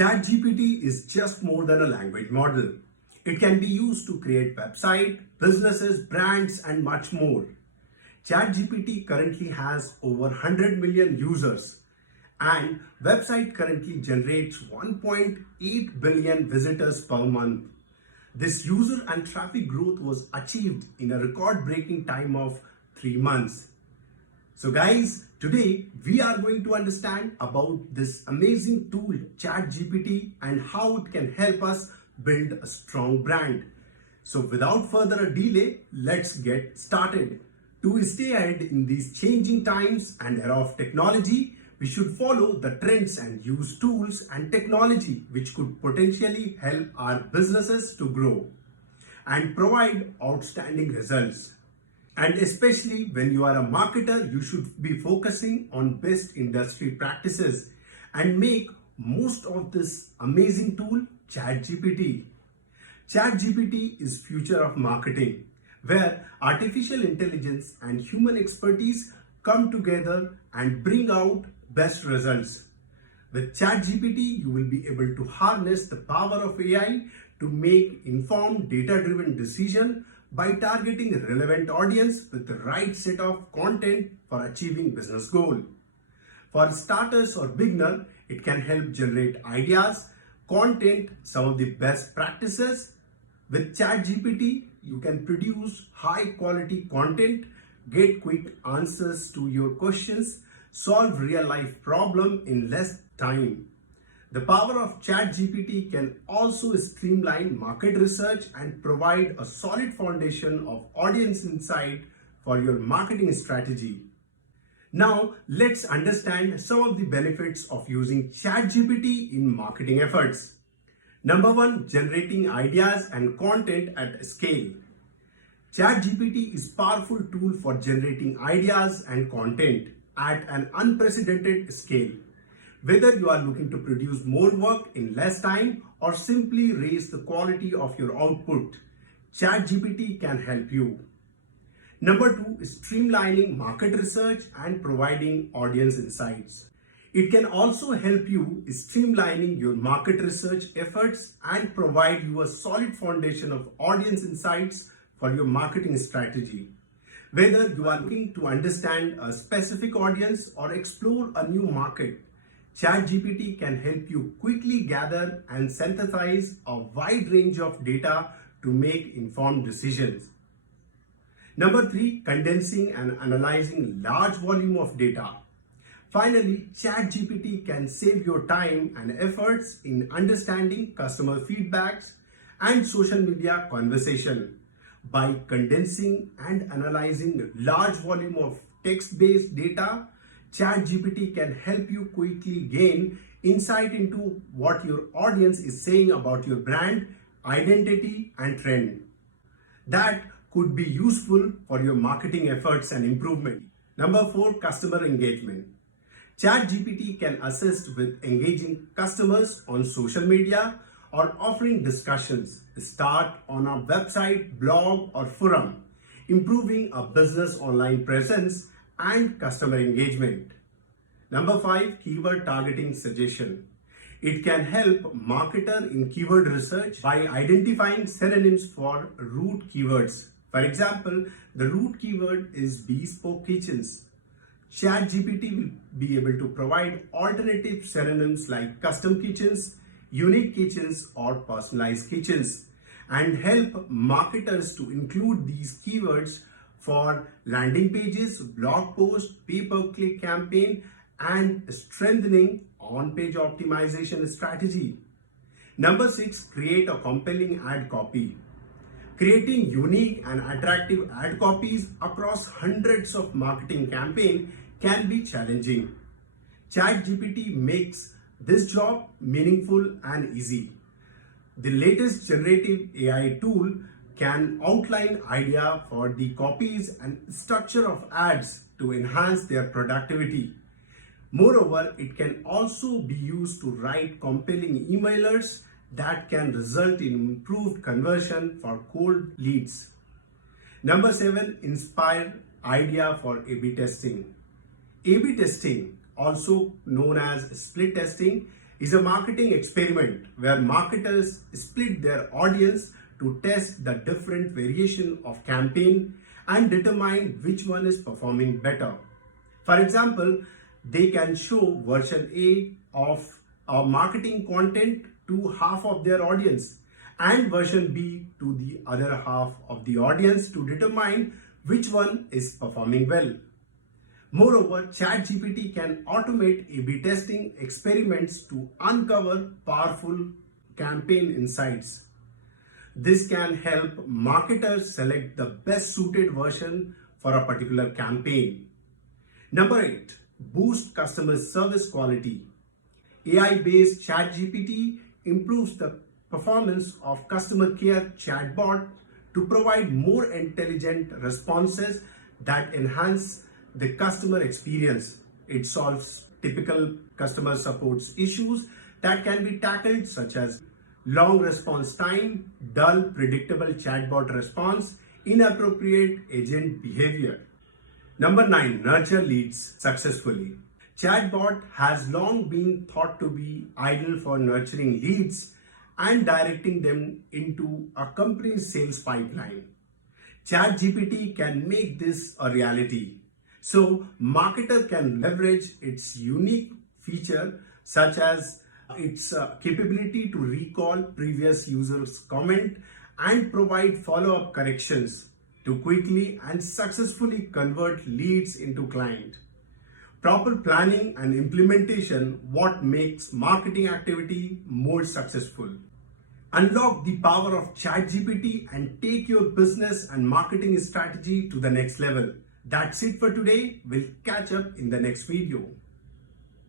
ChatGPT is just more than a language model. It can be used to create websites, businesses, brands, and much more. ChatGPT currently has over 100 million users, and website currently generates 1.8 billion visitors per month. This user and traffic growth was achieved in a record-breaking time of 3 months. So guys, today we are going to understand about this amazing tool ChatGPT and how it can help us build a strong brand. So without further delay, let's get started. To stay ahead in these changing times and era of technology, we should follow the trends and use tools and technology which could potentially help our businesses to grow and provide outstanding results. And especially when you are a marketer, you should be focusing on best industry practices and make most of this amazing tool, ChatGPT. ChatGPT is future of marketing, where artificial intelligence and human expertise come together and bring out best results. With ChatGPT, you will be able to harness the power of AI to make informed, data-driven decisions by targeting a relevant audience with the right set of content for achieving business goal. For starters or beginner, it can help generate ideas, content, some of the best practices. With ChatGPT, you can produce high quality content, get quick answers to your questions, solve real life problem in less time. The power of ChatGPT can also streamline market research and provide a solid foundation of audience insight for your marketing strategy. Now, let's understand some of the benefits of using ChatGPT in marketing efforts. Number one, generating ideas and content at scale. ChatGPT is a powerful tool for generating ideas and content at an unprecedented scale. Whether you are looking to produce more work in less time or simply raise the quality of your output, ChatGPT can help you. Number two is streamlining market research and providing audience insights. It can also help you streamlining your market research efforts and provide you a solid foundation of audience insights for your marketing strategy. Whether you are looking to understand a specific audience or explore a new market, ChatGPT can help you quickly gather and synthesize a wide range of data to make informed decisions. Number three, condensing and analyzing large volume of data. Finally, ChatGPT can save your time and efforts in understanding customer feedbacks and social media conversation. By condensing and analyzing large volume of text-based data, ChatGPT can help you quickly gain insight into what your audience is saying about your brand, identity, and trend. That could be useful for your marketing efforts and improvement. Number four, customer engagement. ChatGPT can assist with engaging customers on social media or offering discussions, start on a website, blog, or forum, improving a business online presence and customer engagement. Number five, keyword targeting suggestion. It can help marketer in keyword research by identifying synonyms for root keywords. For example, the root keyword is bespoke kitchens. ChatGPT will be able to provide alternative synonyms like custom kitchens, unique kitchens, or personalized kitchens, and help marketers to include these keywords for landing pages, blog posts, pay-per-click campaign, and strengthening on-page optimization strategy. Number six, create a compelling ad copy. Creating unique and attractive ad copies across hundreds of marketing campaigns can be challenging. ChatGPT makes this job meaningful and easy. The latest generative AI tool can outline idea for the copies and structure of ads to enhance their productivity. Moreover, it can also be used to write compelling emailers that can result in improved conversion for cold leads. Number seven, inspire idea for A/B testing. A/B testing, also known as split testing, is a marketing experiment where marketers split their audience to test the different variation of campaign and determine which one is performing better. For example, they can show version A of a marketing content to half of their audience and version B to the other half of the audience to determine which one is performing well. Moreover, ChatGPT can automate A/B testing experiments to uncover powerful campaign insights. This can help marketers select the best suited version for a particular campaign. Number 8. Boost customer service quality. AI-based ChatGPT improves the performance of customer care chatbot to provide more intelligent responses that enhance the customer experience. It solves typical customer support issues that can be tackled, such as long response time, dull, predictable chatbot response, inappropriate agent behavior. Number 9. Nurture leads successfully. Chatbot has long been thought to be ideal for nurturing leads and directing them into a company's sales pipeline. ChatGPT can make this a reality. So, marketer can leverage its unique feature, such as its capability to recall previous users' comment and provide follow-up corrections to quickly and successfully convert leads into client. Proper planning and implementation what makes marketing activity more successful. Unlock the power of ChatGPT and take your business and marketing strategy to the next level. That's it for today. We'll catch up in the next video.